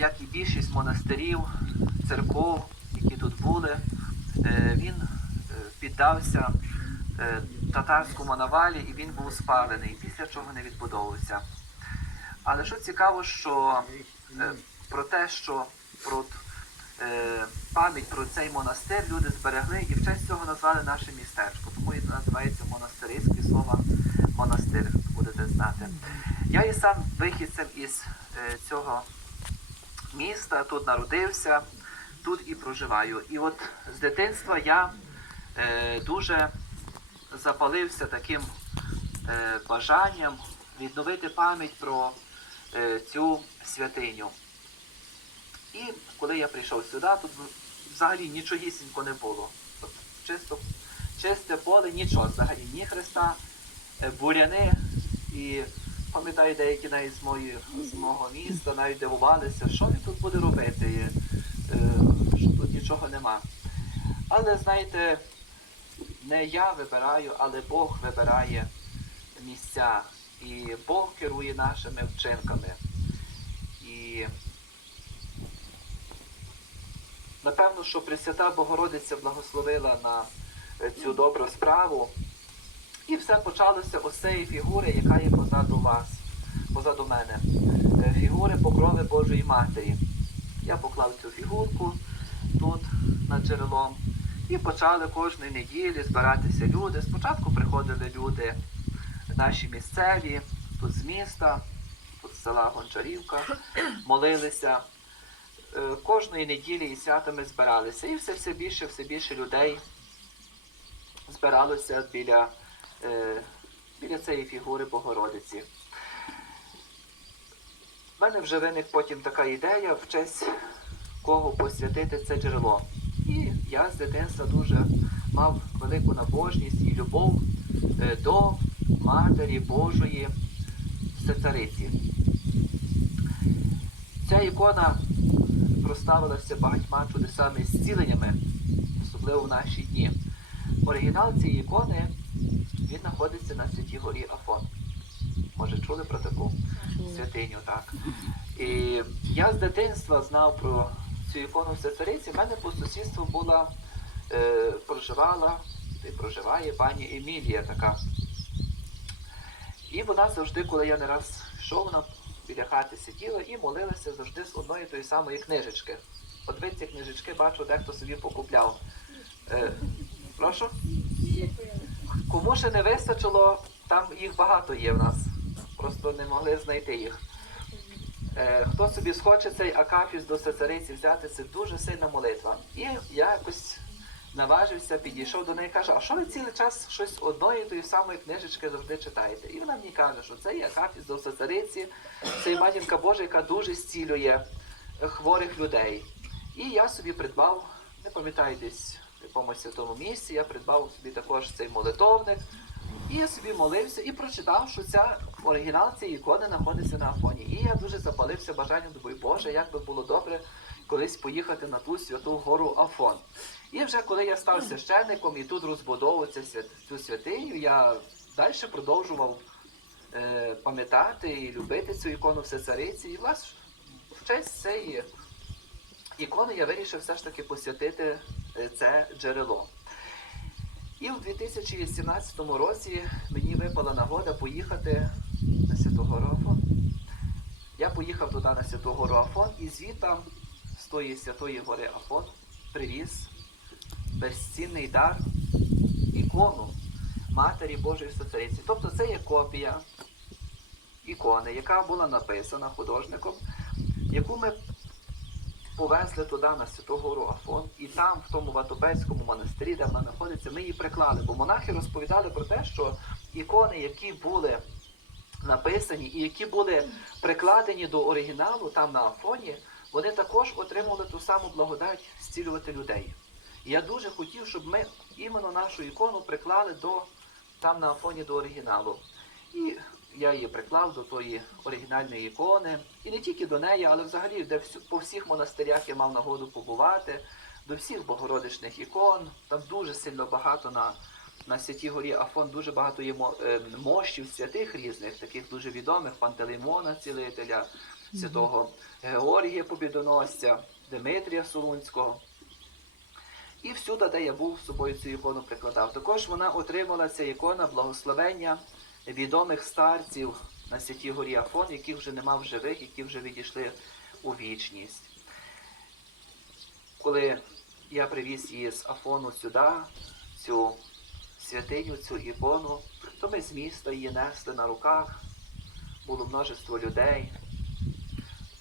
як і більшість монастирів, церков, які тут були, е, він е, піддався е, татарському навалі і він був спалений, після чого не відбудовувався. Але що цікаво, що про те, що про пам'ять про цей монастир люди зберегли і в честь цього назвали наше містечко. Тому і називається монастириське слово монастир, будете знати. Я і сам вихідцем із цього міста, тут народився, тут і проживаю. І от з дитинства я е, дуже запалився таким е, бажанням відновити пам'ять про е, цю святиню. І коли я прийшов сюди, тут взагалі нічогісінько не було. От чисто, чисте поле, нічого взагалі, ні хреста, е, буряни. І пам'ятаю, деякі навіть з, мої, з мого міста навіть дивувалися, що він тут буде робити, е, що тут нічого нема. Але знаєте, не я вибираю, але Бог вибирає місця. І Бог керує нашими вчинками. І напевно, що Пресвята Богородиця благословила на е, цю добру справу. І все почалося ось цієї фігури, яка є позаду вас, позаду мене. Е, Фігури покрови Божої Матері. Я поклав цю фігурку тут над джерелом. І почали кожної неділі збиратися люди. Спочатку приходили люди наші місцеві, тут з міста, тут з села Гончарівка, молилися. Е, Кожної неділі і святами збиралися. І все, все більше, все більше людей збиралося біля, біля цієї фігури Богородиці. У мене вже виник потім така ідея в честь кого посвятити це джерело. І я з дитинства дуже мав велику набожність і любов е, до Матері Божої Всецариці. Ця ікона проставилася багатьма чудесами зціленнями, особливо в наші дні. Оригінал цієї ікони він знаходиться на святій горі Афон. Може, чули про таку святиню, так? І я з дитинства знав про цю ікону. В мене по сусідству була, е, проживала і проживає пані Емілія така. І вона завжди, коли я не раз йшов, вона біля хати сиділа і молилася завжди з одної тої самої книжечки. От ви ці книжечки бачу, дехто собі покупляв. Е, прошу? Кому ще не вистачило, там їх багато є в нас. Просто не могли знайти їх. Е, хто собі схоче цей акафіс до цариці взяти, це дуже сильна молитва. І я якось наважився, підійшов до неї і каже, а що ви цілий час щось одної тої самої книжечки завжди читаєте? І вона мені каже, що це є акафіс до цариці, це матінка Божа, яка дуже зцілює хворих людей. І я собі придбав, не пам'ятаю десь в якомусь святому місці, я придбав собі також цей молитовник. І я собі молився і прочитав, що ця оригінал цієї ікони знаходиться на Афоні. І я дуже запалився бажанням, думаю, Боже, як би було добре колись поїхати на ту святу гору Афон. І вже коли я став священником і тут розбудовувався цю святиню, я далі продовжував е, пам'ятати і любити цю ікону Всецариці. І власне в честь цієї ікони я вирішив все ж таки посвятити це джерело. І у 2017 році мені випала нагода поїхати на Святу Гору Я поїхав туди на Святу Гору Афон і звідти з тої Святої Гори Афон привіз безцінний дар, ікону Матері Божої Всецариці. Тобто це є копія ікони, яка була написана художником, яку ми повезли туди на Святу Гору Афон, і там, в тому Ватопецькому монастирі, де вона знаходиться, ми її приклали. Бо монахи розповідали про те, що ікони, які були написані і які були прикладені до оригіналу там на Афоні, вони також отримали ту саму благодать зцілювати людей. Я дуже хотів, щоб ми іменно нашу ікону приклали до там на Афоні до оригіналу. І я її приклав до тої оригінальної ікони. І не тільки до неї, але взагалі де по всіх монастирях я мав нагоду побувати, до всіх богородичних ікон. Там дуже сильно багато на, на Святій Горі Афон, дуже багато є е, мощів святих різних, таких дуже відомих, Пантелеймона, цілителя, святого Георгія Побідоносця, Дмитрія Солунського. І всюди, де я був, з собою цю ікону прикладав. Також вона отримала ця ікона благословення відомих старців на святій горі Афон, яких вже нема в живих, які вже відійшли у вічність. Коли я привіз її з Афону сюди, цю святиню, цю ікону, то ми з міста її несли на руках. Було множество людей.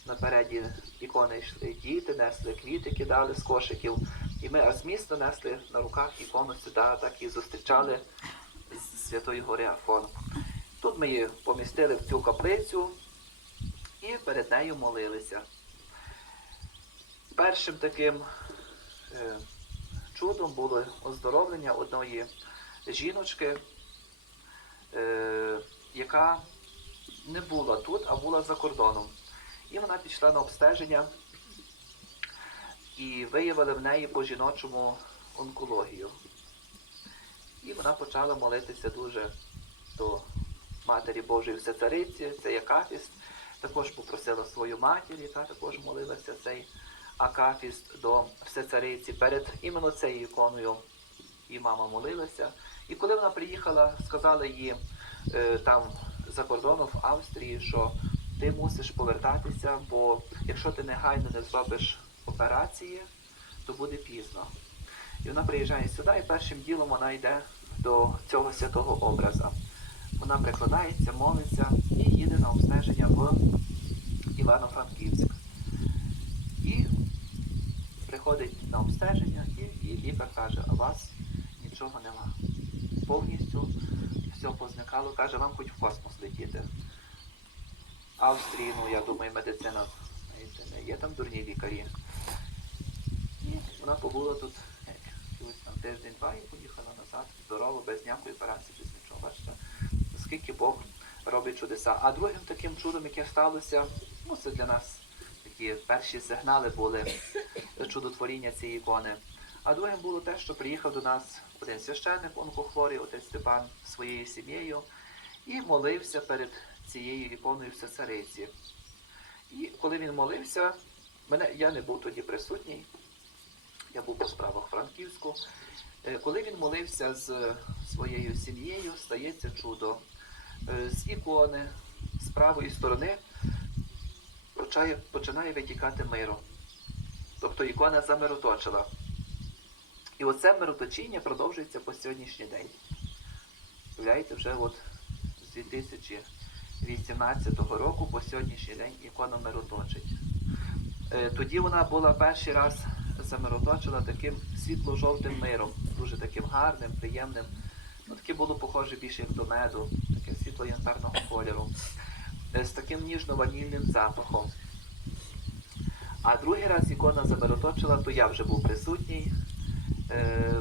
Напереді ікони йшли діти, несли квіти, кидали з кошиків. І ми з міста несли на руках ікону сюди, так і зустрічали Святої Гори Афон. Тут ми її помістили в цю каплицю і перед нею молилися. Першим таким е, чудом було оздоровлення одної жіночки, е, яка не була тут, а була за кордоном. І вона пішла на обстеження і виявили в неї по жіночому онкологію. І вона почала молитися дуже до Матері Божої Всецариці, це Акафіст. Також попросила свою матір, яка також молилася цей Акафіст до Всецариці. Перед іменно цією іконою і мама молилася. І коли вона приїхала, сказали їй е, там за кордоном в Австрії, що ти мусиш повертатися, бо якщо ти негайно не зробиш операції, то буде пізно. І вона приїжджає сюди, і першим ділом вона йде до цього святого образа. Вона прикладається, молиться і їде на обстеження в Івано-Франківськ. І приходить на обстеження, і, і лікар каже, а вас нічого нема. Повністю все позникало, каже, вам хоч в космос летіти. Австрії, ну я думаю, медицина є там дурні лікарі. І вона побула тут тиждень-два і поїхала назад, здорово, без ніякої операції, без нічого. Бачите, скільки Бог робить чудеса. А другим таким чудом, яке сталося, ну це для нас такі перші сигнали були чудотворіння цієї ікони. А другим було те, що приїхав до нас один священник онкохворий, отець Степан своєю сім'єю, і молився перед цією іконою Всецариці. І коли він молився, мене, я не був тоді присутній, я був по справах Франківську. Е, Коли він молився з своєю сім'єю, стається чудо. Е, З ікони, з правої сторони починає витікати миру. Тобто ікона замироточила. І оце мироточіння продовжується по сьогоднішній день. Уявляєте, вже от з 2018 року по сьогоднішній день ікона мироточить. Е, Тоді вона була перший раз замироточила таким світло-жовтим миром, дуже таким гарним, приємним. Ну, таке було похоже більше як до меду, таке світло-янтарного кольору, е, з таким ніжно-ванільним запахом. А другий раз ікона замироточила, то я вже був присутній е,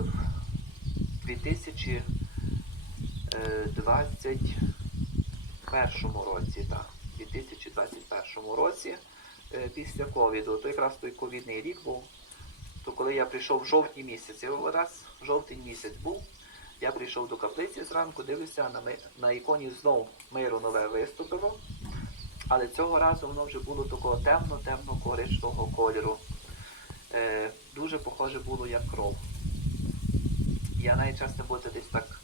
в 2021 році, так, 2021 році е, після ковіду. То якраз той ковідний рік був. То коли я прийшов в жовтні місяці, раз жовтень місяць був, я прийшов до каплиці зранку, дивлюся, на, на іконі знов миру нове виступило. Але цього разу воно вже було такого темно-темно коричневого кольору. Е, дуже похоже було як кров. Я навіть часто бути десь так,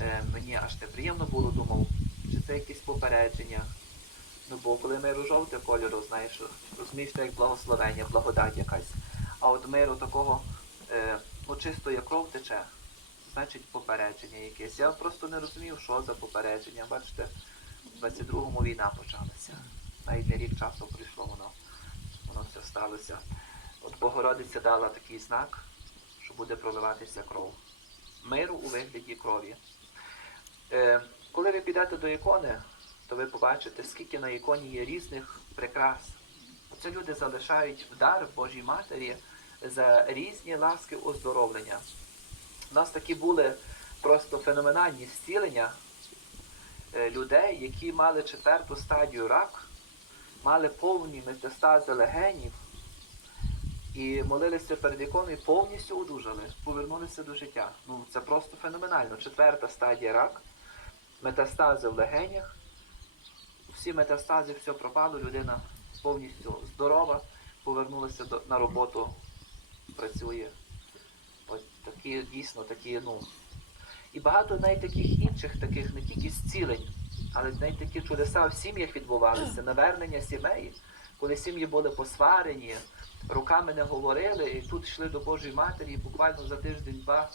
е, мені аж неприємно було, думав, чи це якесь попередження. Ну бо коли миру жовте кольору, знаєш, розумієш, як благословення, благодать якась. А от миру такого, е, ну кров тече, значить попередження якесь. Я просто не розумів, що за попередження. Бачите, в 22-му війна почалася. Навіть не рік часу пройшло воно, воно все сталося. От Богородиця дала такий знак, що буде проливатися кров. Миру у вигляді крові. Е, коли ви підете до ікони, то ви побачите, скільки на іконі є різних прикрас. Це люди залишають в дар Божій Матері за різні ласки оздоровлення. У нас такі були просто феноменальні зцілення е, людей, які мали четверту стадію рак, мали повні метастази легенів і молилися перед іконою, повністю одужали, повернулися до життя. Ну це просто феноменально. Четверта стадія рак, метастази в легенях, всі метастази, все пропало, людина повністю здорова, повернулася на роботу, працює. От такі дійсно такі, ну. І багато навіть таких інших, таких не тільки зцілень, але навіть такі чудеса в сім'ях відбувалися, навернення сімей, коли сім'ї були посварені, руками не говорили, і тут йшли до Божої Матері, і буквально за тиждень-два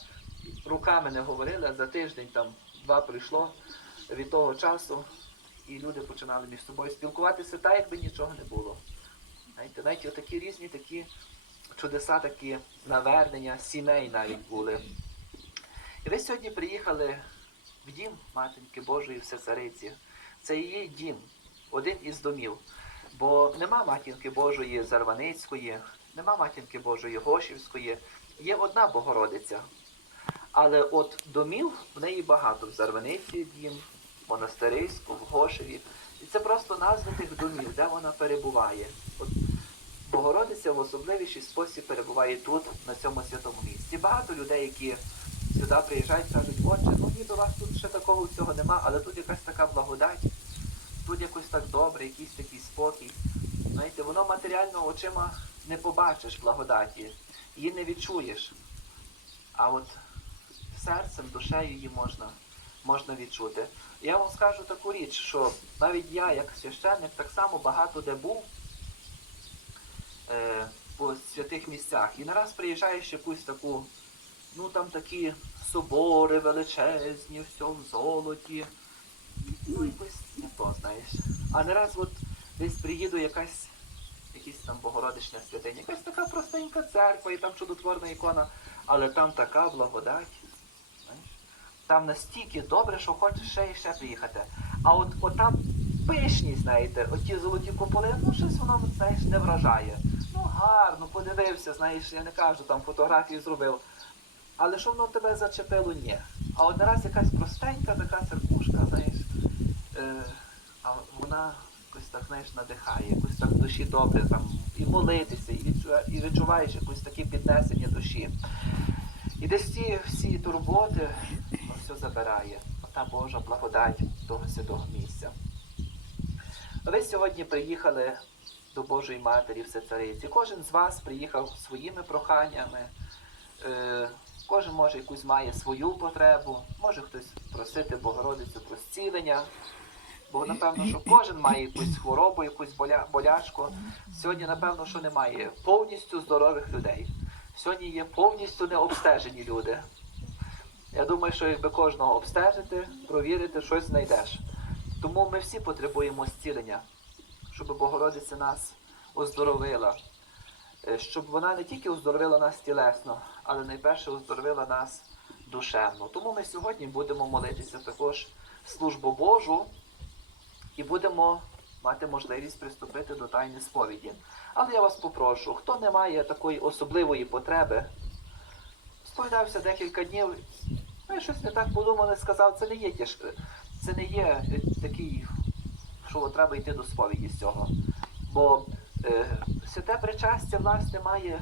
руками не говорили, а за тиждень там два прийшло від того часу, і люди починали між собою спілкуватися так, якби нічого не було. Знаєте, навіть отакі різні такі чудеса, такі навернення сімей навіть були. І ви сьогодні приїхали в дім Матінки Божої Всецариці. Це її дім, один із домів. Бо нема матінки Божої Зарваницької, нема матінки Божої Гошівської, є одна Богородиця. Але от домів в неї багато. В Зарваниці дім, в Монастириську, в Гошеві. І це просто назви тих домів, де вона перебуває. От Богородиця в особливіший спосіб перебуває тут, на цьому святому місці. Багато людей, які сюди приїжджають, кажуть, отче, ну ніби у вас тут ще такого всього нема, але тут якась така благодать, тут якось так добре, якийсь такий спокій. Знаєте, воно матеріально очима не побачиш благодаті, її не відчуєш. А от серцем, душею її можна, можна відчути. Я вам скажу таку річ, що навіть я, як священник, так само багато де був е, по святих місцях. І нараз приїжджаєш якусь таку, ну там такі собори величезні, все в золоті. Ну, якось не то, знаєш. А не раз от десь приїду якась, якась там Богородична святиня, якась така простенька церква, і там чудотворна ікона, але там така благодать. Там настільки добре, що хочеш ще і ще приїхати. А от, от там пишність, знаєте, оті золоті куполи, ну щось воно, знаєш, не вражає. Ну гарно, подивився, знаєш, я не кажу, там фотографію зробив. Але що воно тебе зачепило, ні. А от раз якась простенька така церквушка, знаєш, е, а вона якось так, знаєш, надихає, якось так в душі добре там і молитися, і, відчува, і відчуваєш якось таке піднесення душі. І десь ці всі турботи ну, все забирає. Ота Божа благодать того святого місця. Ви сьогодні приїхали до Божої Матері Всецариці. Кожен з вас приїхав своїми проханнями. Е, Кожен може якусь має свою потребу, може хтось просити Богородицю про зцілення. Бо напевно, що кожен має якусь хворобу, якусь боля, болячку. Сьогодні, напевно, що немає повністю здорових людей. Сьогодні є повністю необстежені люди. Я думаю, що якби кожного обстежити, провірити, щось знайдеш. Тому ми всі потребуємо зцілення, щоб Богородиця нас оздоровила, Е, щоб вона не тільки оздоровила нас тілесно, але найперше оздоровила нас душевно. Тому ми сьогодні будемо молитися також службу Божу і будемо мати можливість приступити до тайни сповіді. Але я вас попрошу, хто не має такої особливої потреби, сповідався декілька днів, ну і щось не так подумав, не сказав, це не є тяжко, це не є е, такий, що треба йти до сповіді з цього. Бо е, святе причастя, власне, має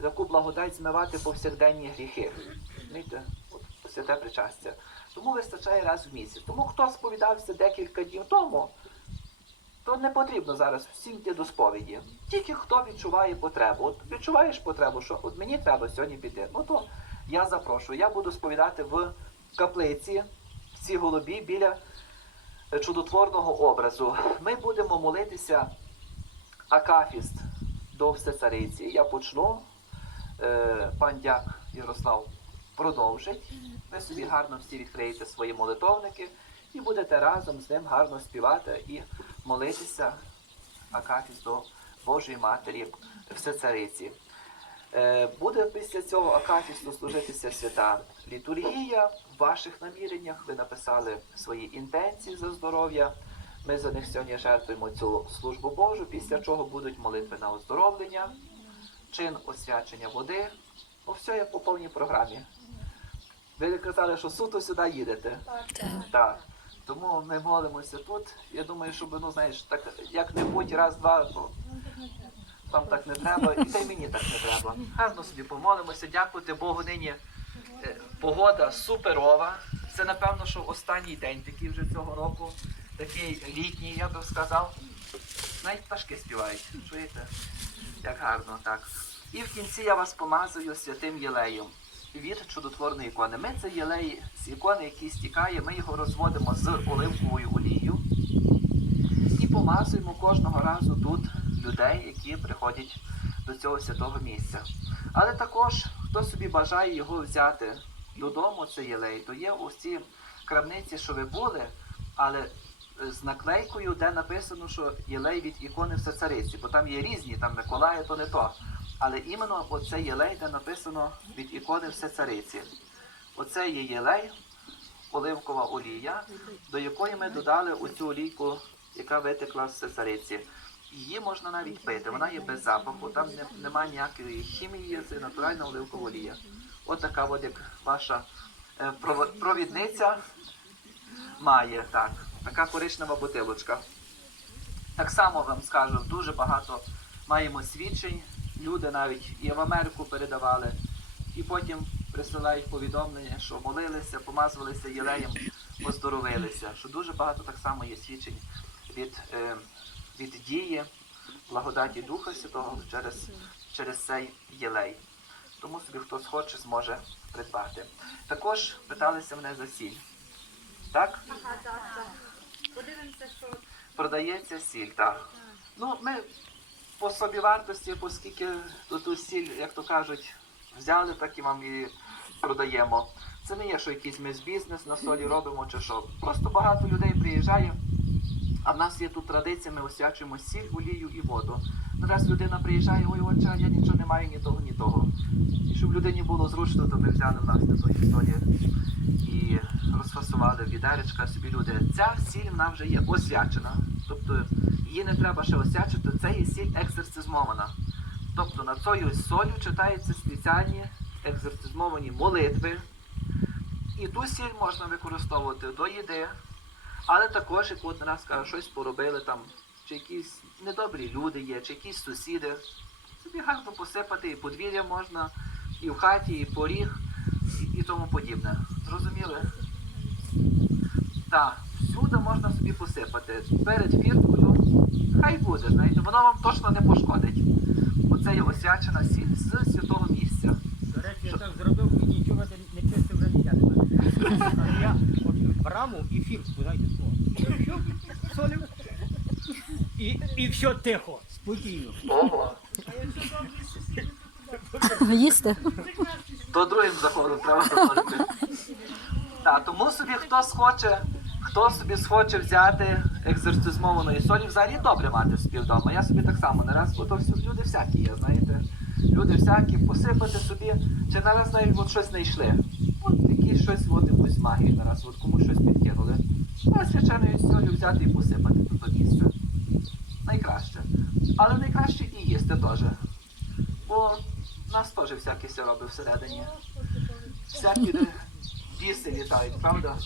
таку благодать змивати повсякденні гріхи. Розумієте? От святе причастя. Тому вистачає раз в місяць. Тому хто сповідався декілька днів тому, то не потрібно зараз всім йти до сповіді. Тільки хто відчуває потребу. От відчуваєш потребу, що от мені треба сьогодні піти. Ну то я запрошую. Я буду сповідати в каплиці в цій голубі біля чудотворного образу. Ми будемо молитися Акафіст до Всецариці. Я почну. Е, Пан дяк Ярослав продовжить. Ви собі гарно всі відкриєте свої молитовники і будете разом з ним гарно співати і молитися Акафіс до Божої Матері Всецариці. Е, Буде після цього Акафісту служитися свята літургія в ваших наміреннях. Ви написали свої інтенції за здоров'я. Ми за них сьогодні жертвуємо цю службу Божу, після чого будуть молитви на оздоровлення, чин освячення води. Ну, все є по повній програмі. Ви казали, що суто сюди їдете. Так. Так. Тому ми молимося тут. Я думаю, щоб, ну знаєш, так як-небудь раз-два, вам так не треба, і та й мені так не треба. Гарно собі помолимося, дякувати Богу нині. е, Погода суперова. Це напевно, що останній день такий вже цього року, такий літній, я би сказав. Навіть пташки співають. Чуєте? Як гарно, так. І в кінці я вас помазую святим єлеєм від чудотворної ікони. Ми цей єлей з ікони, який стікає, ми його розводимо з оливковою олією і помазуємо кожного разу тут людей, які приходять до цього святого місця. Але також, хто собі бажає його взяти додому, цей єлей, то є ось ці крамниці, що ви були, але е, з наклейкою, де написано, що єлей від ікони все цариці, бо там є різні, там Миколая, то не то. Але іменно оце єлей, де написано від ікони все цариці. Оце є єлей, оливкова олія, до якої ми додали оцю олійку, яка витекла з цариці. Її можна навіть пити, вона є без запаху, там не, немає ніякої хімії, це натуральна оливкова олія. От така от як ваша е, провідниця має так, така коричнева бутилочка. Так само вам скажу, дуже багато маємо свідчень. Люди навіть і в Америку передавали, і потім присилають повідомлення, що молилися, помазувалися єлеєм, оздоровилися. Що дуже багато так само є свідчень від, е, від дії, благодаті Духа Святого через, через цей єлей. Тому собі хтось хоче, зможе придбати. Також питалися мене за сіль. Так? Ага, так, так. Подивимося, що Продається сіль, так. Ну, ми по собі вартості, оскільки тут ту сіль, як то кажуть, взяли, так і вам і продаємо. Це не є, що якийсь ми з бізнес на солі робимо чи що. Просто багато людей приїжджає, а в нас є тут традиція, ми освячуємо сіль, олію і воду. Ну, раз людина приїжджає, ой, отче, я нічого не маю, ні того, ні того. І щоб людині було зручно, то ми взяли в нас тої солі і розфасували відеречка собі люди. Ця сіль вона вже є освячена. Тобто її не треба ще освячити, це є сіль екзорцизмована. Тобто над цією солью читаються спеціальні екзорцизмовані молитви. І ту сіль можна використовувати до їди, але також, як один раз кажу, щось поробили там, чи якісь недобрі люди є, чи якісь сусіди. Собі гарно посипати, і подвір'я можна, і в хаті, і поріг, і, і тому подібне. Зрозуміли? Так, всюди можна собі посипати. Перед фірткою, хай буде, знаєте, воно вам точно не пошкодить. Оце є освячена сіль з святого місця. До речі, я так зробив і нічого не не чистив вже ніяк. В раму і фірку, знаєте, слово. І, і все тихо, спокійно. Ого. Їсти? То другим заходом треба заходити. Так, тому собі хтось хоче, хто собі схоче взяти екзорцизмованої солі, взагалі добре мати собі вдома. Я собі так само не раз, бо то всі люди всякі є, знаєте. Люди всякі, посипати собі, чи нараз навіть от щось знайшли. Якісь щось, от якусь магію нараз, от комусь щось підкинули. А свяченою солью взяти і посипати тут то місце. Найкраще. Але найкраще і їсти теж. Бо в нас теж всяке все робить всередині. Всякі біси літають, правда?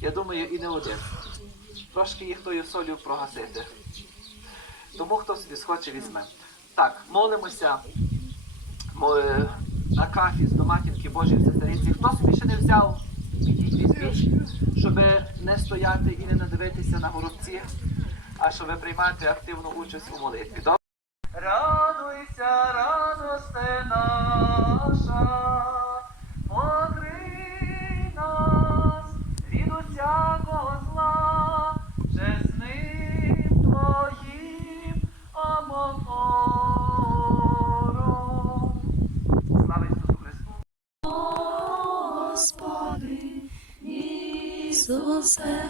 Я думаю, і не один. Трошки їх тою солью прогасити. Тому хто собі схоче, візьме. Так, молимося мо- е, на кафі з матінки Божої Цесариці. Хто собі ще не взяв, ідіть візьміть, щоб не стояти і не надивитися на горобці, а щоб приймати активну участь у молитві. spell.